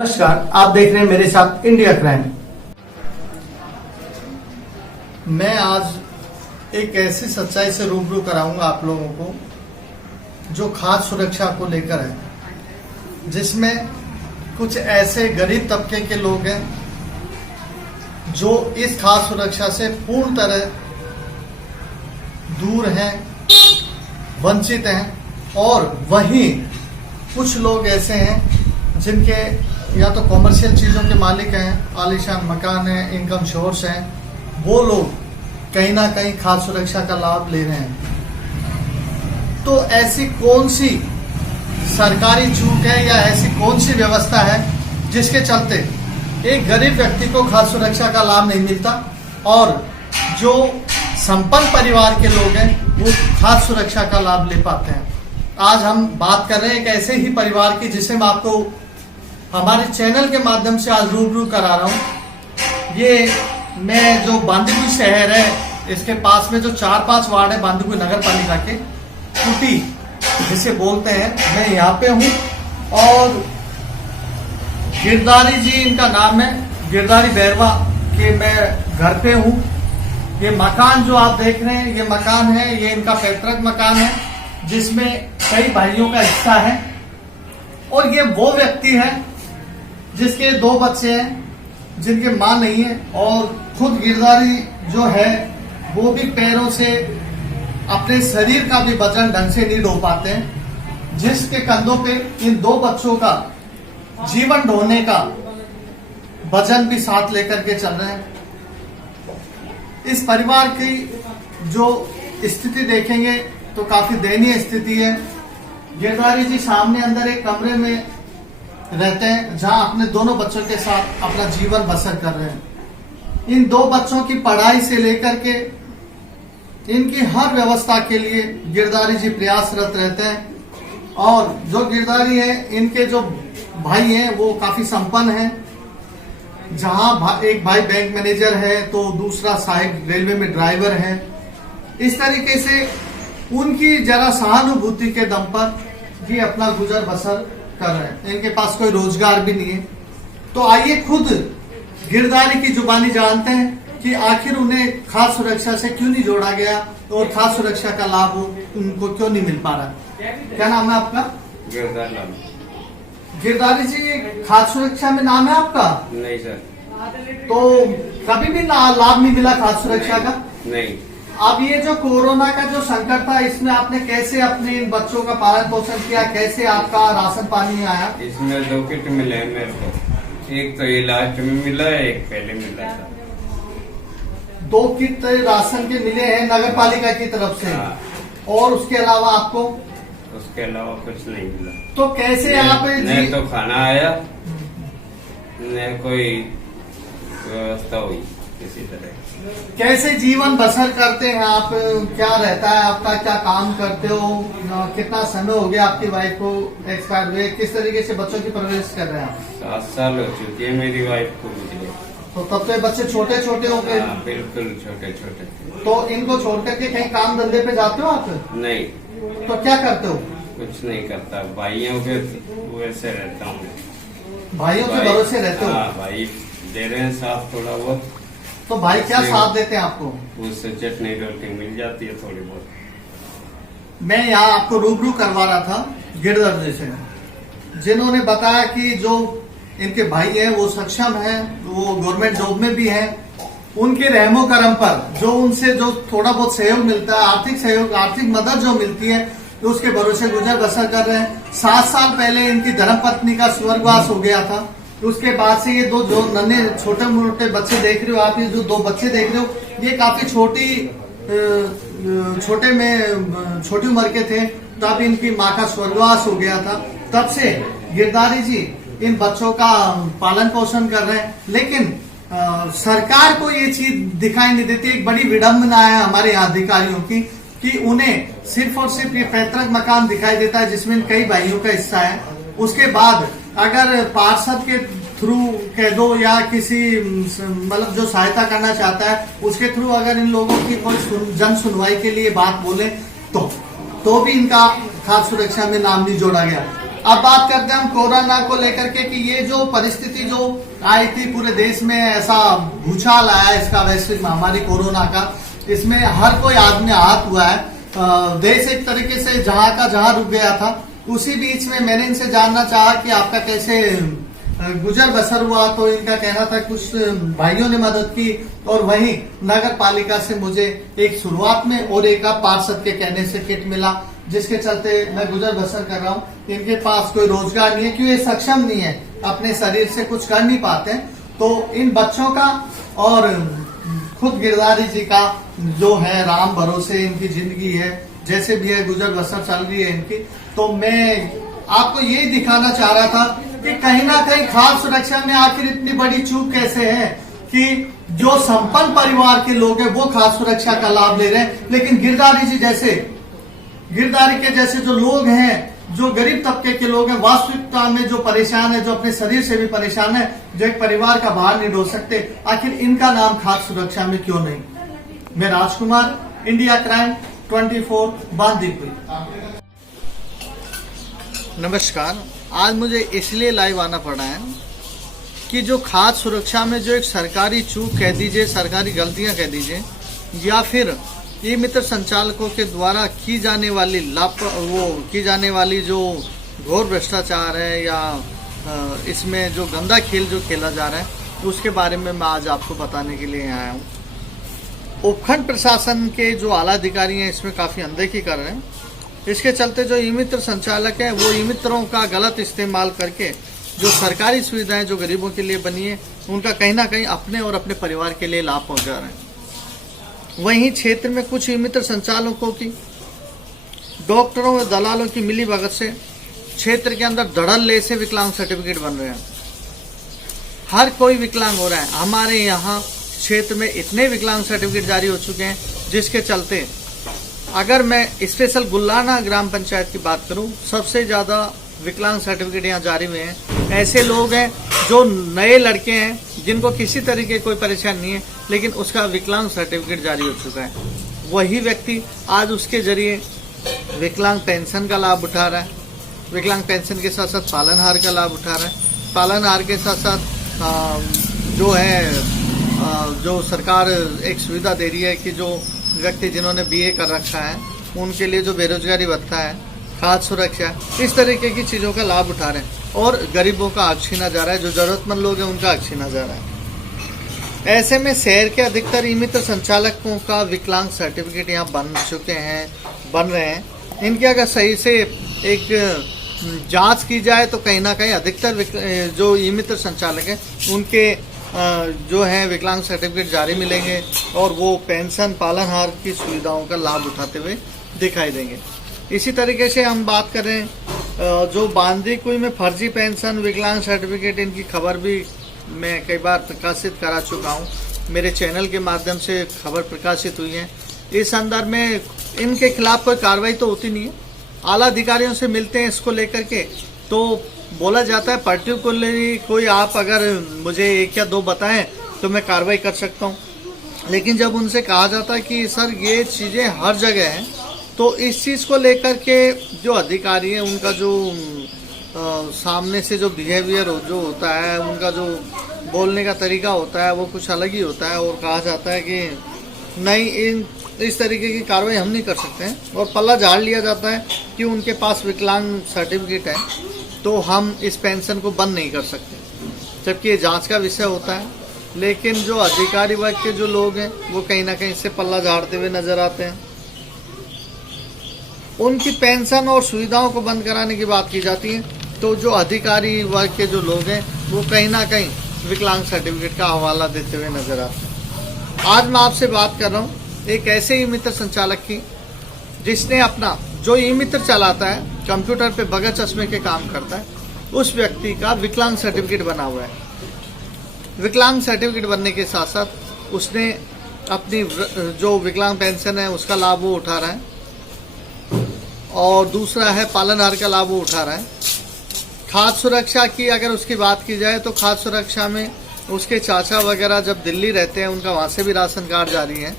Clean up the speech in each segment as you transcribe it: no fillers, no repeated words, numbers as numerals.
नमस्कार, आप देख रहे हैं मेरे साथ इंडिया क्राइम। मैं आज एक ऐसी सच्चाई से रूबरू कराऊंगा आप लोगों को जो खाद्य सुरक्षा को लेकर है, जिसमें कुछ ऐसे गरीब तबके के लोग हैं जो इस खाद्य सुरक्षा से पूर्ण तरह दूर हैं, वंचित हैं, और वहीं कुछ लोग ऐसे हैं जिनके या तो कॉमर्शियल चीज़ों के मालिक हैं, आलीशान मकान है, इनकम सोर्स हैं, वो लोग कहीं ना कहीं खाद्य सुरक्षा का लाभ ले रहे हैं। तो ऐसी कौन सी सरकारी चूक है या ऐसी कौन सी व्यवस्था है जिसके चलते एक गरीब व्यक्ति को खाद्य सुरक्षा का लाभ नहीं मिलता और जो संपन्न परिवार के लोग हैं वो खाद्य सुरक्षा का लाभ ले पाते हैं। आज हम बात कर रहे हैं एक ऐसे ही परिवार की जिसे मैं आपको हमारे चैनल के माध्यम से आज रूबरू करा रहा हूँ। ये मैं जो बांदीकुई शहर है इसके पास में जो 4-5 वार्ड है बांदीकुई नगर पालिका के, कुटी जिसे बोलते हैं, मैं यहाँ पे हूँ और गिरधारी जी इनका नाम है, गिरधारी बैरवा के मैं घर पे हूँ। ये मकान जो आप देख रहे हैं ये मकान है, ये इनका पैतृक मकान है जिसमें कई भाइयों का हिस्सा है और ये वो व्यक्ति है जिसके 2 बच्चे हैं जिनके मां नहीं है और खुद गिरधारी जो है वो भी पैरों से अपने शरीर का भी वजन ढंग से नहीं ढो पाते हैं, जिसके कंधों पे इन 2 बच्चों का जीवन ढोने का वजन भी साथ लेकर के चल रहे हैं। इस परिवार की जो स्थिति देखेंगे तो काफी दयनीय स्थिति है। गिरधारी जी सामने अंदर एक कमरे में रहते हैं जहां अपने दोनों बच्चों के साथ अपना जीवन बसर कर रहे हैं। इन 2 बच्चों की पढ़ाई से लेकर के इनकी हर व्यवस्था के लिए गिरधारी जी प्रयासरत रहते हैं और जो गिरधारी है इनके जो भाई हैं वो काफी संपन्न हैं। जहां एक भाई बैंक मैनेजर है तो दूसरा सहायक रेलवे में ड्राइवर है। इस तरीके से उनकी जरा सहानुभूति के दम पर ये अपना गुजर बसर कर रहे हैं। इनके पास कोई रोजगार भी नहीं है। तो आइए खुद गिरधारी की जुबानी जानते हैं कि आखिर उन्हें खाद्य सुरक्षा से क्यों नहीं जोड़ा गया और खाद्य सुरक्षा का लाभ उनको क्यों नहीं मिल पा रहा। क्या नाम है आपका? गिरधारी जी, खाद्य सुरक्षा में नाम है आपका? नहीं सर। तो कभी भी लाभ नहीं मिला खाद्य सुरक्षा का? नहीं। अब ये जो कोरोना का जो संकट था इसमें आपने कैसे अपने इन बच्चों का पालन पोषण किया, कैसे आपका राशन पानी आया? इसमें 2 किट मिले हैं मेरे को, एक तो इलाज में मिला है, एक पहले मिला था। 2 किट राशन के मिले हैं नगर पालिका की तरफ से। हाँ। और उसके अलावा आपको? उसके अलावा कुछ नहीं मिला। तो कैसे आप न तो खाना आया न कोई व्यवस्था हुई किसी तरह। कैसे जीवन बसर करते हैं आप? क्या रहता है आपका, क्या काम करते हो, कितना समय हो गया आपकी वाइफ को एक्सपायर हुए, किस तरीके से बच्चों की परवरिश कर रहे हैं आप? 7 साल हो चुकी है मेरी वाइफ को गुजरे। तो तब तो ये बच्चे छोटे छोटे होंगे। बिल्कुल छोटे छोटे। तो इनको छोड़ करके कहीं काम धंधे पे जाते हो आप? नहीं। तो क्या करते हो? कुछ नहीं करता, भाइयों के वैसे रहता हूँ। भाइयों के भरोसे रहते हो? हाँ, भाई दे रहे हैं साथ थोड़ा बहुत। तो भाई क्या साथ देते हैं आपको? उससे चटनी रोटी मिल जाती है थोड़ी बहुत। मैं यहाँ आपको रूबरू करवा रहा था गिरधर से, जिन्होंने बताया कि जो इनके भाई हैं वो सक्षम हैं, वो गवर्नमेंट जॉब में भी हैं। उनके रहमो करम पर जो उनसे जो थोड़ा बहुत सहयोग मिलता है, आर्थिक सहयोग, आर्थिक मदद जो मिलती है, तो उसके भरोसे गुजर बसर कर रहे हैं। 7 साल पहले इनकी धर्मपत्नी का स्वर्गवास हो गया था। उसके बाद से ये 2 जो नन्हे छोटे मोटे बच्चे देख रहे हो आप, ये जो 2 बच्चे देख रहे हो ये काफी छोटी उम्र के थे तब इनकी माँ का स्वर्गवास हो गया था। तब से गिरधारी जी इन बच्चों का पालन पोषण कर रहे हैं, लेकिन सरकार को ये चीज दिखाई नहीं देती। एक बड़ी विडंबना है हमारे यहाँ अधिकारियों की कि उन्हें सिर्फ और सिर्फ ये पैतृक मकान दिखाई देता है जिसमें कई भाइयों का हिस्सा है। उसके बाद अगर पार्षद के थ्रू कह दो या किसी मतलब जो सहायता करना चाहता है उसके थ्रू अगर इन लोगों की कोई जन सुनवाई के लिए बात बोले तो भी इनका खाद्य सुरक्षा में नाम नहीं जोड़ा गया। अब बात करते हैं हम कोरोना को लेकर के कि ये जो परिस्थिति जो आई थी पूरे देश में, ऐसा भूचाल आया इसका, वैश्विक महामारी कोरोना का, इसमें हर कोई आदमी आहत हुआ है। देश एक तरीके से जहां का जहां रुक गया था। उसी बीच में मैंने इनसे जानना चाहा कि आपका कैसे गुजर बसर हुआ, तो इनका कहना था कुछ भाइयों ने मदद की और वहीं नगर पालिका से मुझे एक शुरुआत में और एक पार्षद के कहने से किट मिला, जिसके चलते मैं गुजर बसर कर रहा हूँ। इनके पास कोई रोजगार नहीं है क्योंकि ये सक्षम नहीं है, अपने शरीर से कुछ कर नहीं पाते। तो इन बच्चों का और खुद गिरधारी जी का जो है राम भरोसे इनकी जिंदगी है, जैसे भी है गुजर बसर चल रही है इनकी। तो मैं आपको यही दिखाना चाह रहा था कि कहीं ना कहीं खाद्य सुरक्षा में आखिर इतनी बड़ी चूक कैसे है कि जो संपन्न परिवार के लोग हैं वो खाद्य सुरक्षा का लाभ ले रहे हैं, लेकिन गिरधारी के जैसे जो लोग हैं, जो गरीब तबके के लोग हैं, वास्तविकता में जो परेशान है, जो अपने शरीर से भी परेशान है, जो एक परिवार का भार नहीं ढो सकते, आखिर इनका नाम खाद्य सुरक्षा में क्यों नहीं। मैं राजकुमार, इंडिया क्राइम 24 बांदीकुई। नमस्कार। आज मुझे इसलिए लाइव आना पड़ा है कि जो खाद्य सुरक्षा में जो एक सरकारी चूक कह दीजिए, सरकारी गलतियां कह दीजिए, या फिर ई मित्र संचालकों के द्वारा की जाने वाली जो घोर भ्रष्टाचार है या इसमें जो गंदा खेल जो खेला जा रहा है, उसके बारे में मैं आज आपको बताने के लिए आया हूँ। उपखंड प्रशासन के जो आला अधिकारी हैं इसमें काफ़ी अनदेखी कर रहे हैं। इसके चलते जो ई मित्र संचालक हैं वो ई मित्रों का गलत इस्तेमाल करके जो सरकारी सुविधाएं जो गरीबों के लिए बनी है उनका कहीं ना कहीं अपने और अपने परिवार के लिए लाभ पहुंचा रहे हैं। वहीं क्षेत्र में कुछ ई मित्र संचालकों की, डॉक्टरों व दलालों की मिली भगत से क्षेत्र के अंदर धड़ल्ले से विकलांग सर्टिफिकेट बन रहे हैं। हर कोई विकलांग हो रहा है। हमारे यहाँ क्षेत्र में इतने विकलांग सर्टिफिकेट जारी हो चुके हैं, जिसके चलते अगर मैं स्पेशल गुल्लाना ग्राम पंचायत की बात करूं, सबसे ज़्यादा विकलांग सर्टिफिकेट यहाँ जारी हुए हैं। ऐसे लोग हैं जो नए लड़के हैं जिनको किसी तरीके कोई परेशानी नहीं है, लेकिन उसका विकलांग सर्टिफिकेट जारी हो चुका है। वही व्यक्ति आज उसके जरिए विकलांग पेंशन का लाभ उठा रहा है, विकलांग पेंशन के साथ साथ पालनहार का लाभ उठा रहा है। पालनहार के साथ साथ जो है जो सरकार एक सुविधा दे रही है कि जो व्यक्ति जिन्होंने बीए कर रखा है उनके लिए जो बेरोजगारी भत्ता है, खाद्य सुरक्षा, इस तरीके की चीज़ों का लाभ उठा रहे हैं और गरीबों का हक छीना जा रहा है। जो जरूरतमंद लोग हैं उनका हक छीना जा रहा है। ऐसे में शहर के अधिकतर ई मित्र संचालकों का विकलांग सर्टिफिकेट यहाँ बन रहे हैं। इनकी अगर सही से एक जांच की जाए तो कहीं ना कहीं अधिकतर जो ई मित्र संचालक हैं उनके जो है विकलांग सर्टिफिकेट जारी मिलेंगे और वो पेंशन, पालनहार की सुविधाओं का लाभ उठाते हुए दिखाई देंगे। इसी तरीके से हम बात करें जो बांदीकुई में फर्जी पेंशन, विकलांग सर्टिफिकेट, इनकी खबर भी मैं कई बार प्रकाशित करा चुका हूँ। मेरे चैनल के माध्यम से खबर प्रकाशित हुई है। इस संदर्भ में इनके खिलाफ कोई कार्रवाई तो होती नहीं है। आला अधिकारियों से मिलते हैं इसको लेकर के तो बोला जाता है पर्टिकुलरली कोई आप अगर मुझे एक या दो बताएं तो मैं कार्रवाई कर सकता हूं, लेकिन जब उनसे कहा जाता है कि सर ये चीज़ें हर जगह हैं, तो इस चीज़ को लेकर के जो अधिकारी हैं उनका जो सामने से जो बिहेवियर जो होता है, उनका जो बोलने का तरीका होता है वो कुछ अलग ही होता है और कहा जाता है कि नहीं इस तरीके की कार्रवाई हम नहीं कर सकते हैं और पल्ला झाड़ लिया जाता है कि उनके पास विकलांग सर्टिफिकेट है तो हम इस पेंशन को बंद नहीं कर सकते, जबकि ये जांच का विषय होता है। लेकिन जो अधिकारी वर्ग के जो लोग हैं वो कहीं ना कहीं इससे पल्ला झाड़ते हुए नजर आते हैं। उनकी पेंशन और सुविधाओं को बंद कराने की बात की जाती है तो जो अधिकारी वर्ग के जो लोग हैं वो कहीं ना कहीं विकलांग सर्टिफिकेट का हवाला देते हुए नजर आते हैं। आज मैं आपसे बात कर रहा हूँ एक ऐसे ई मित्र संचालक की जिसने अपना जो ई मित्र चलाता है, कंप्यूटर पे बगैर चश्मे के काम करता है, उस व्यक्ति का विकलांग सर्टिफिकेट बना हुआ है। विकलांग सर्टिफिकेट बनने के साथ साथ उसने अपनी जो विकलांग पेंशन है उसका लाभ वो उठा रहा है और दूसरा है पालनहार का लाभ वो उठा रहा है। खाद्य सुरक्षा की अगर उसकी बात की जाए तो खाद्य सुरक्षा में उसके चाचा वगैरह जब दिल्ली रहते हैं उनका वहाँ से भी राशन कार्ड जारी है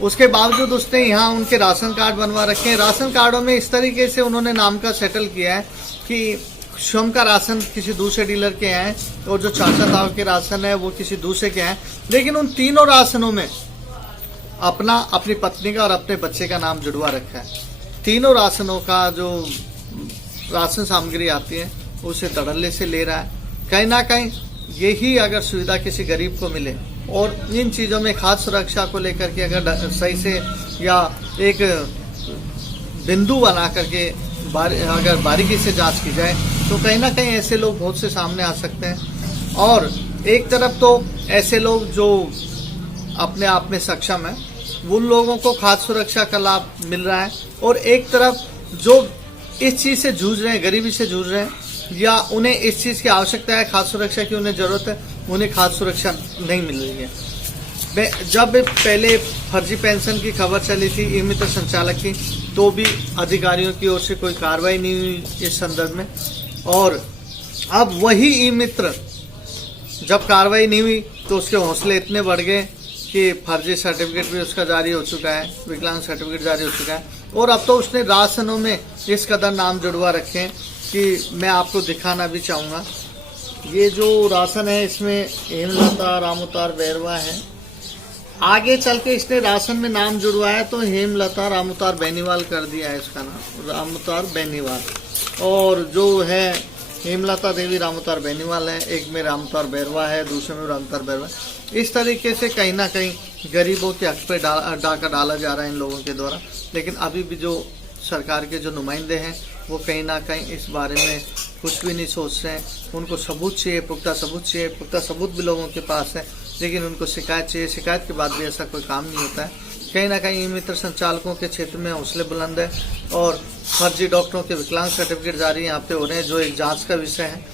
उसके बावजूद उसने यहाँ उनके राशन कार्ड बनवा रखे हैं। राशन कार्डों में इस तरीके से उन्होंने नाम का सेटल किया है कि स्वयं का राशन किसी दूसरे डीलर के हैं और जो चाचा ताऊ के राशन है वो किसी दूसरे के हैं, लेकिन उन तीनों राशनों में अपनी पत्नी का और अपने बच्चे का नाम जुड़वा रखा है। तीनों राशनों का जो राशन सामग्री आती है उसे धड़ल्ले से ले रहा है। कहीं ना कहीं यही अगर सुविधा किसी गरीब को मिले और इन चीज़ों में खाद्य सुरक्षा को लेकर के अगर सही से या एक बिंदु बना करके अगर बारीकी से जांच की जाए तो कहीं ना कहीं ऐसे लोग बहुत से सामने आ सकते हैं। और एक तरफ तो ऐसे लोग जो अपने आप में सक्षम है उन लोगों को खाद्य सुरक्षा का लाभ मिल रहा है, और एक तरफ जो इस चीज़ से जूझ रहे हैं, गरीबी से जूझ रहे हैं या उन्हें इस चीज़ की आवश्यकता है, खाद्य सुरक्षा की उन्हें ज़रूरत है, उन्हें खाद्य सुरक्षा नहीं मिल रही है। जब पहले फर्जी पेंशन की खबर चली थी ई मित्र संचालक की, तो भी अधिकारियों की ओर से कोई कार्रवाई नहीं हुई इस संदर्भ में, और अब वही ई मित्र जब कार्रवाई नहीं हुई तो उसके हौसले इतने बढ़ गए कि फर्जी सर्टिफिकेट भी उसका जारी हो चुका है, विकलांग सर्टिफिकेट जारी हो चुका है, और अब तो उसने राशनों में इस कदर नाम जुड़वा रखे हैं कि मैं आपको दिखाना भी चाहूँगा। ये जो राशन है इसमें हेमलता रामोतार बैरवा है। आगे चल के इसने राशन में नाम जुड़वाया तो हेमलता रामोतार बेनीवाल कर दिया है इसका नाम, रामोतार बेनीवाल। और जो है हेमलता देवी रामोतार बेनीवाल है, एक में रामोतार बैरवा है, दूसरे में रामोतार बैरवा। इस तरीके से कहीं ना कहीं गरीबों के हक पे डाका डाला जा रहा है इन लोगों के द्वारा। लेकिन अभी भी जो सरकार के जो नुमाइंदे हैं वो कहीं ना कहीं इस बारे में कुछ भी नहीं सोच रहे हैं। उनको सबूत चाहिए, पुख्ता सबूत चाहिए। पुख्ता सबूत भी लोगों के पास है, लेकिन उनको शिकायत चाहिए। शिकायत के बाद भी ऐसा कोई काम नहीं होता है। कहीं ना कहीं ई मित्र संचालकों के क्षेत्र में हौसले बुलंद है, और फर्जी डॉक्टरों के विकलांग सर्टिफिकेट जारी यहाँ पे हो रहे हैं, जो एक जांच का विषय है।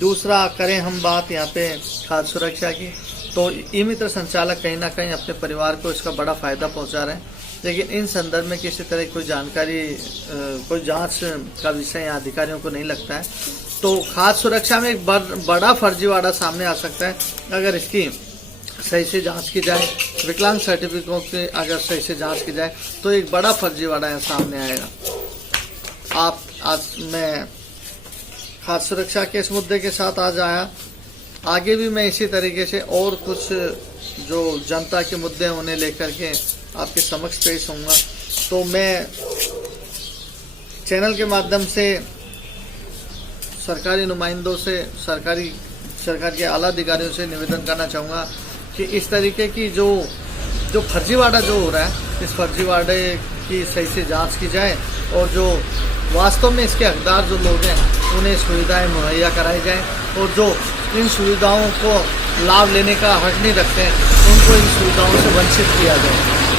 दूसरा, करें हम बात यहाँ पे खाद्य सुरक्षा की, तो ई मित्र संचालक कहीं ना कहीं अपने परिवार को इसका बड़ा फायदा पहुँचा रहे हैं, लेकिन इन संदर्भ में किसी तरह कोई जानकारी, कोई जांच का विषय यहाँ अधिकारियों को नहीं लगता है। तो खाद्य सुरक्षा में एक बड़ा फर्जीवाड़ा सामने आ सकता है अगर इसकी सही से जांच की जाए। विकलांग सर्टिफिकेटों की अगर सही से जांच की जाए तो एक बड़ा फर्जीवाड़ा यहाँ सामने आएगा। आज मैं खाद्य सुरक्षा के इस मुद्दे के साथ आज आया। आगे भी मैं इसी तरीके से और कुछ जो जनता के मुद्दे हैं उन्हें लेकर के आपके समक्ष पेश होऊंगा। तो मैं चैनल के माध्यम से सरकारी नुमाइंदों से, सरकार के आला अधिकारियों से निवेदन करना चाहूँगा कि इस तरीके की जो फर्जीवाड़ा जो हो रहा है, इस फर्जीवाड़े की सही से जांच की जाए, और जो वास्तव में इसके हकदार जो लोग हैं उन्हें सुविधाएं मुहैया कराई जाए, और जो इन सुविधाओं को लाभ लेने का हक नहीं रखते हैं उनको इन सुविधाओं से वंचित किया जाए।